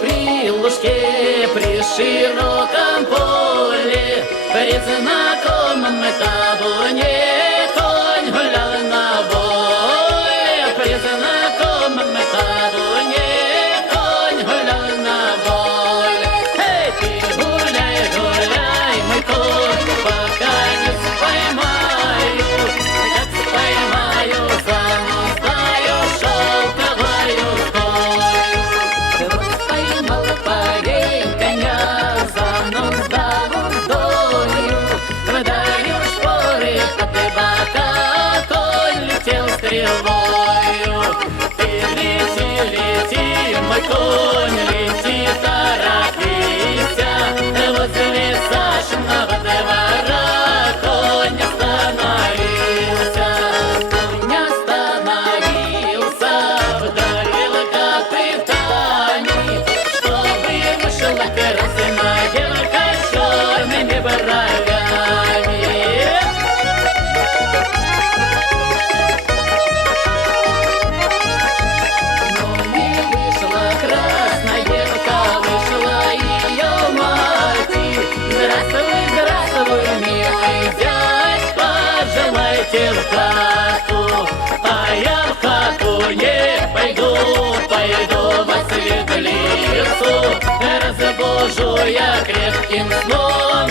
При лужке, при широком поле, при знакомом табуне конь гулял на воле, при знакомом табуне конь гулял на воле. Эй, ты гуляй, гуляй, мой конь, пока не споймаю, как споймаю, зануздаю шелковою стою. Поймал парень коня, зануздал уздою, выдаю шпоры под бока, конь летел стрелою. Ты лети, лети, мой конь, лети, торопися, возле Сашиного двора конь остановился. Конь остановился, вдарил копытами, чтобы вышла красная девка с черными бровями. Но не вышла красная девка, вышла ее мать. Здравствуй, здравствуй, милый дядь, пожелайте в хату. А я в хату не пойду, пойду во светлицу. Разбужу я крепким сном